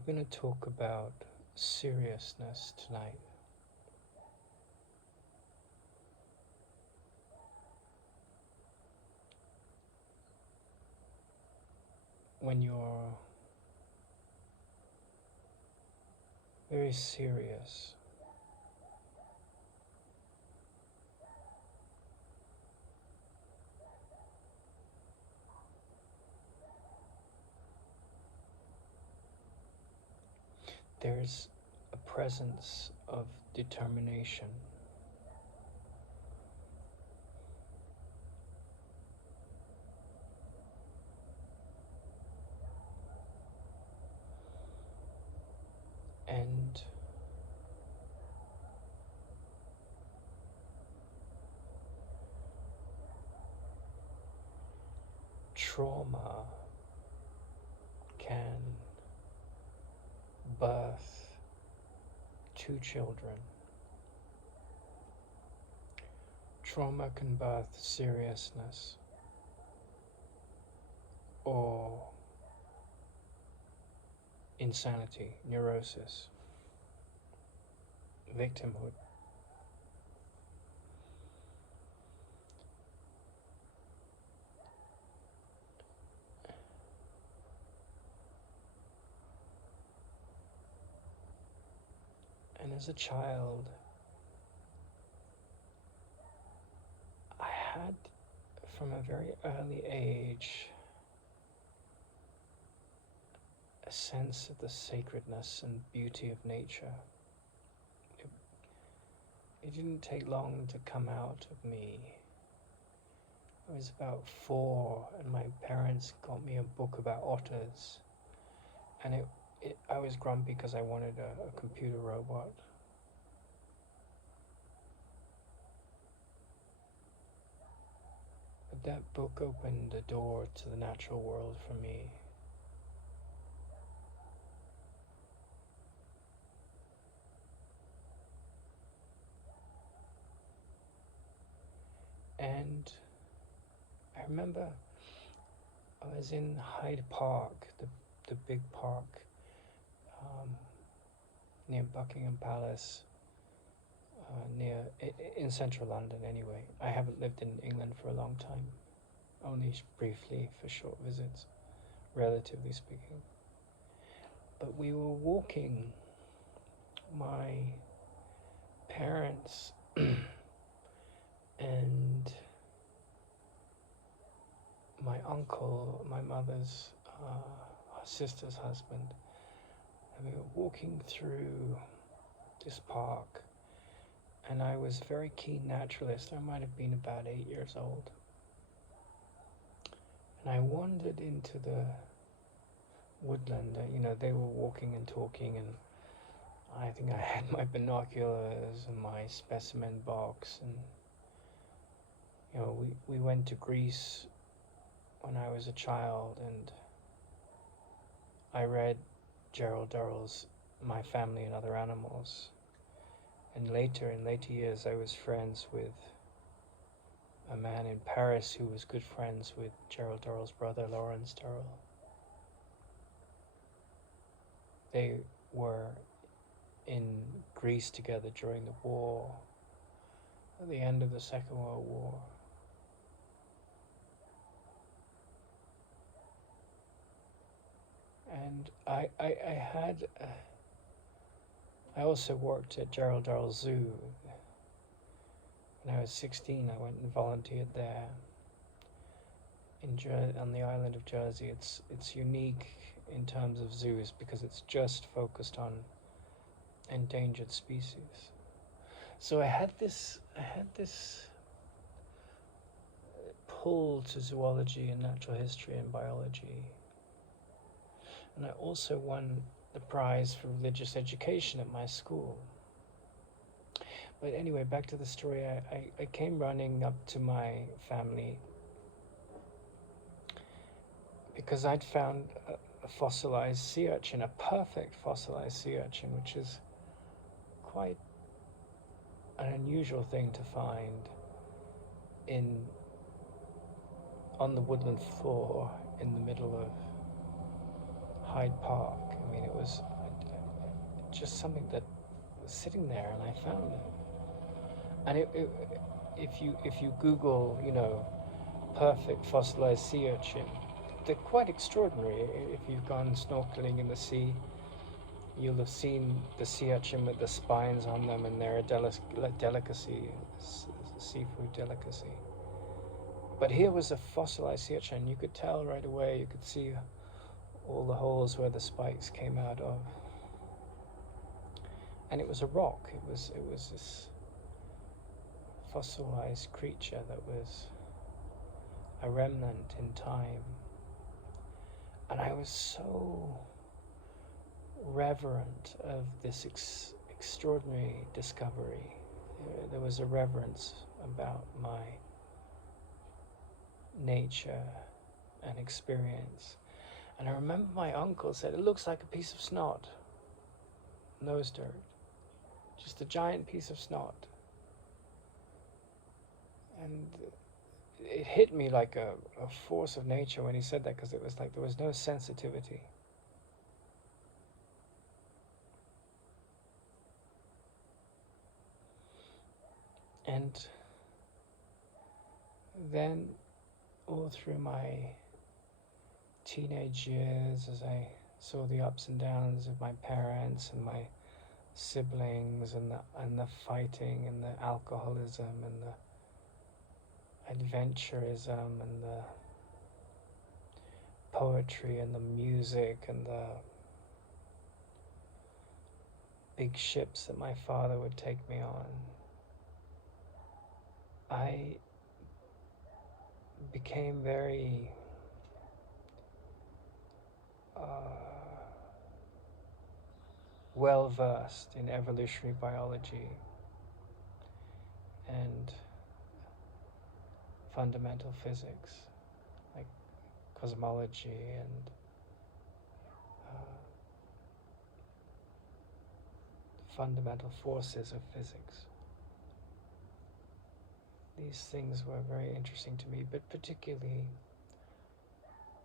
I'm going to talk about seriousness tonight. When you're very serious, there's a presence of determination. And trauma can birth two children. Trauma can birth seriousness or insanity, neurosis, victimhood. And as a child, I had, from a very early age, a sense of the sacredness and beauty of nature. It didn't take long to come out of me. I was about 4 and my parents got me a book about otters, and I was grumpy because I wanted a computer robot. But that book opened the door to the natural world for me. And I remember I was in Hyde Park, the big park near Buckingham Palace, in central London anyway. I haven't lived in England for a long time, only briefly for short visits, relatively speaking. But we were walking, my parents and my uncle, my mother's sister's husband, and we were walking through this park, and I was a very keen naturalist. I might have been about 8 years old, and I wandered into the woodland. They were walking and talking, and I think I had my binoculars and my specimen box, and we went to Greece when I was a child, and I read Gerald Durrell's My Family and Other Animals. And in later years, I was friends with a man in Paris who was good friends with Gerald Durrell's brother, Lawrence Durrell. They were in Greece together during the war, at the end of the Second World War. And I also worked at Gerald Durrell Zoo. When I was 16, I went and volunteered there on the island of Jersey. It's unique in terms of zoos because it's just focused on endangered species. So I had this pull to zoology and natural history and biology. And I also won the prize for religious education at my school. But anyway, back to the story. I came running up to my family because I'd found a fossilized sea urchin, a perfect fossilized sea urchin, which is quite an unusual thing to find on the woodland floor in the middle of Hyde Park. I mean, it was just something that was sitting there, and I found it. And if you Google, perfect fossilized sea urchin, they're quite extraordinary. If you've gone snorkeling in the sea, you'll have seen the sea urchin with the spines on them, and they're a delicacy, seafood delicacy. But here was a fossilized sea urchin. You could tell right away. You could see all the holes where the spikes came out of, and it was a rock. It was this fossilized creature that was a remnant in time, and I was so reverent of this extraordinary discovery. There was a reverence about my nature and experience. And I remember my uncle said, "It looks like a piece of snot, nose dirt, just a giant piece of snot." And it hit me like a force of nature when he said that, because it was like there was no sensitivity. And then all through my teenage years, as I saw the ups and downs of my parents and my siblings, and the fighting and the alcoholism and the adventurism and the poetry and the music and the big ships that my father would take me on, I became very well versed in evolutionary biology and fundamental physics, like cosmology and fundamental forces of physics. These things were very interesting to me, but particularly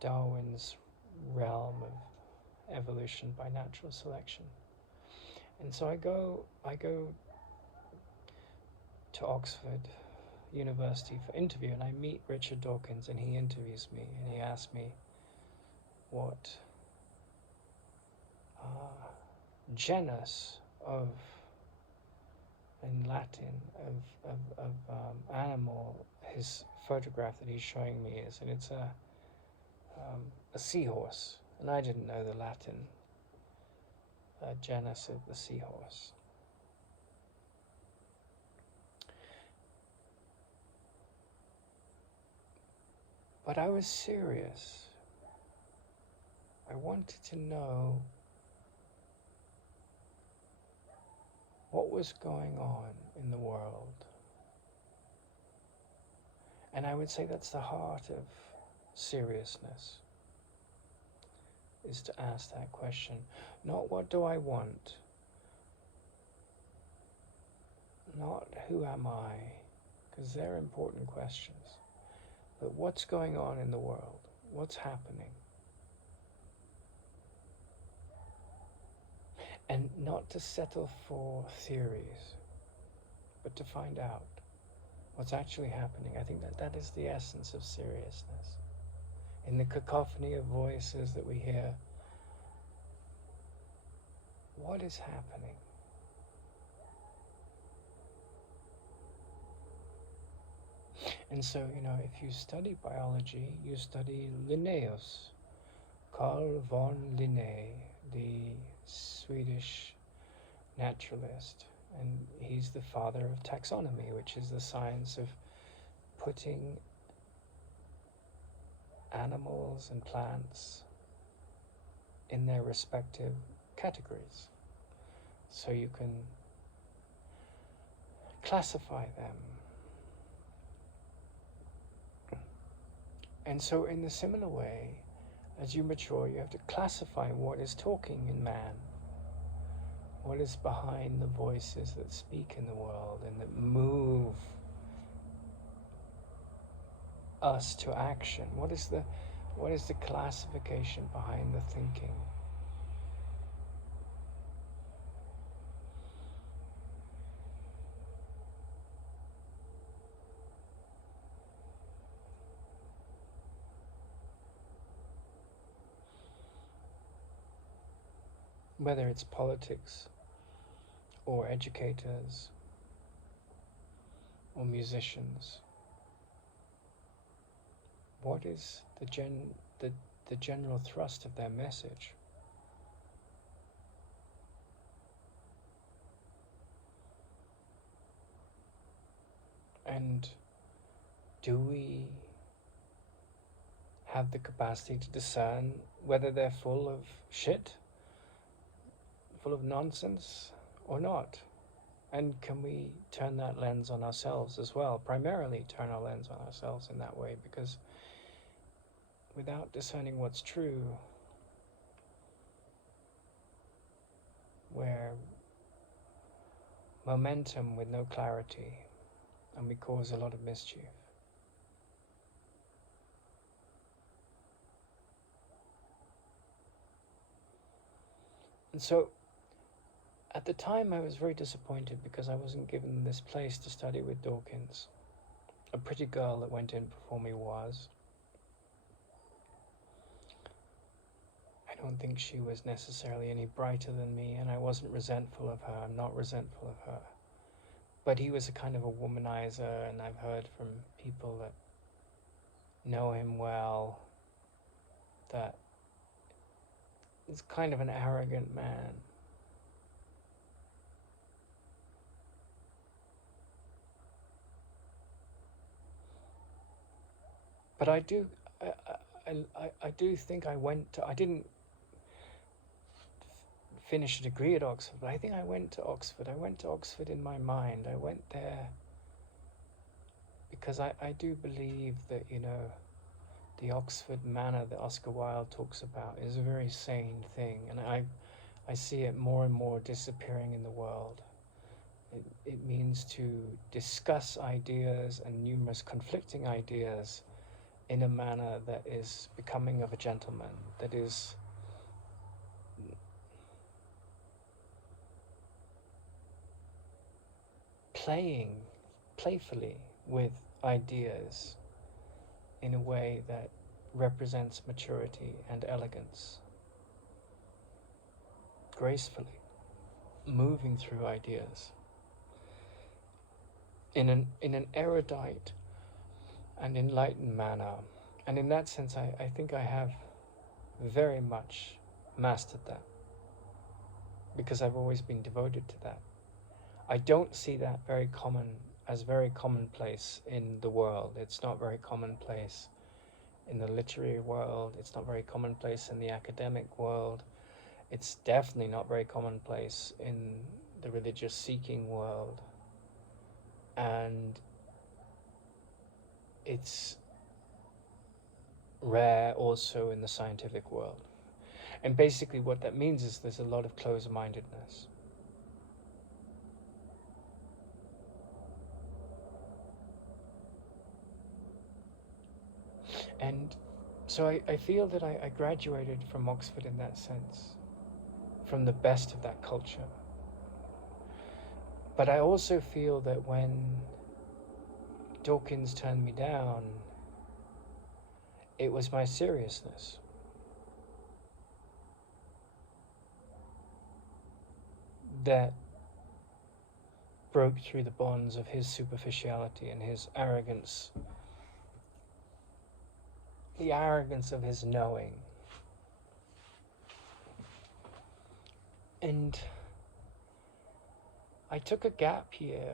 Darwin's realm of evolution by natural selection. And so I go to Oxford University for interview, and I meet Richard Dawkins, and he interviews me, and he asks me what genus of, in Latin, of animal his photograph that he's showing me is, and it's a seahorse, and I didn't know the Latin genus of the seahorse. But I was serious. I wanted to know what was going on in the world. And I would say that's the heart of seriousness, is to ask that question. Not what do I want, not who am I, because they're important questions, but what's going on in the world, what's happening. And not to settle for theories, but to find out what's actually happening. I think that is the essence of seriousness. In the cacophony of voices that we hear, what is happening? And so, if you study biology, you study Linnaeus, Carl von Linné, the Swedish naturalist, and he's the father of taxonomy, which is the science of putting animals and plants in their respective categories, so you can classify them. And so in a similar way, as you mature, you have to classify what is talking in man, what is behind the voices that speak in the world and that move us to action. What is the classification behind the thinking? whether it's politics or educators or musicians, what is the general thrust of their message? And do we have the capacity to discern whether they're full of shit, full of nonsense, or not? And can we turn that lens on ourselves as well? Primarily turn our lens on ourselves in that way, because without discerning what's true, we're momentum with no clarity, and we cause a lot of mischief. And so at the time I was very disappointed because I wasn't given this place to study with Dawkins. A pretty girl that went in before me was. I don't think she was necessarily any brighter than me, and I wasn't resentful of her. I'm not resentful of her. But he was a kind of a womanizer, and I've heard from people that know him well that he's kind of an arrogant man. But I do think I didn't finish a degree at Oxford, but I think I went to Oxford. I went to Oxford in my mind. I went there because I do believe that, the Oxford manner that Oscar Wilde talks about is a very sane thing, and I see it more and more disappearing in the world. It means to discuss ideas and numerous conflicting ideas in a manner that is becoming of a gentleman, that is playing playfully with ideas in a way that represents maturity and elegance, gracefully moving through ideas in an erudite and enlightened manner. And in that sense, I think I have very much mastered that, because I've always been devoted to that. I don't see that very commonplace in the world. It's not very commonplace in the literary world. It's not very commonplace in the academic world. It's definitely not very commonplace in the religious seeking world. And it's rare also in the scientific world. And basically what that means is there's a lot of closed-mindedness. And so I feel that I graduated from Oxford in that sense, from the best of that culture. But I also feel that when Dawkins turned me down, it was my seriousness. That broke through the bonds of his superficiality and his arrogance, the arrogance of his knowing. And I took a gap year.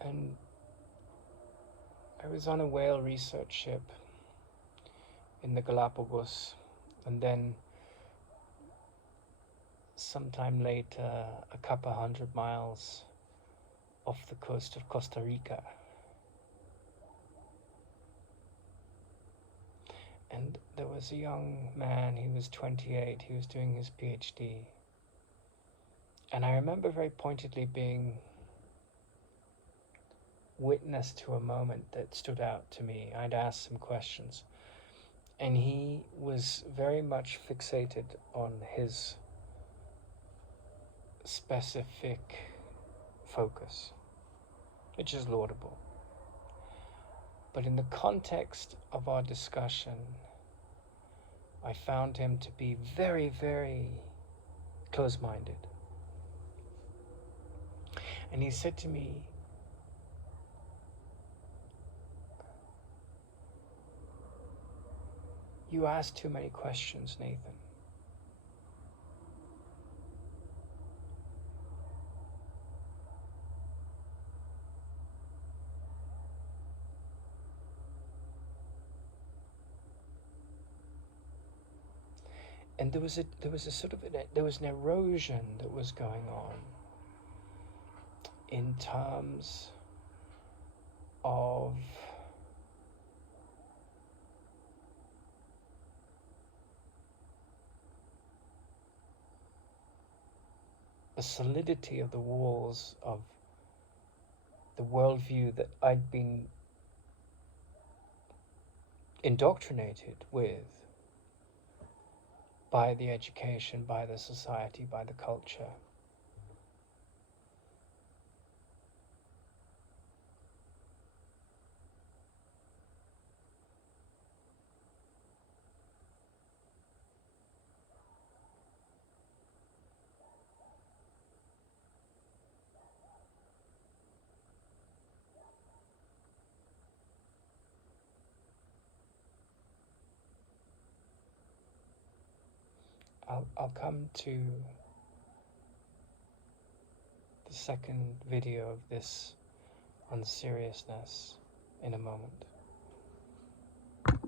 And I was on a whale research ship in the Galapagos, and then sometime later, a couple 100 miles off the coast of Costa Rica. And there was a young man, he was 28, he was doing his PhD. And I remember very pointedly being witness to a moment that stood out to me. I'd asked some questions, and he was very much fixated on his specific focus, which is laudable. But in the context of our discussion, I found him to be very, very close-minded. And he said to me, "You ask too many questions, Nathan." And there was an erosion that was going on in terms of the solidity of the walls of the worldview that I'd been indoctrinated with by the education, by the society, by the culture. I'll come to the second video of this on seriousness in a moment.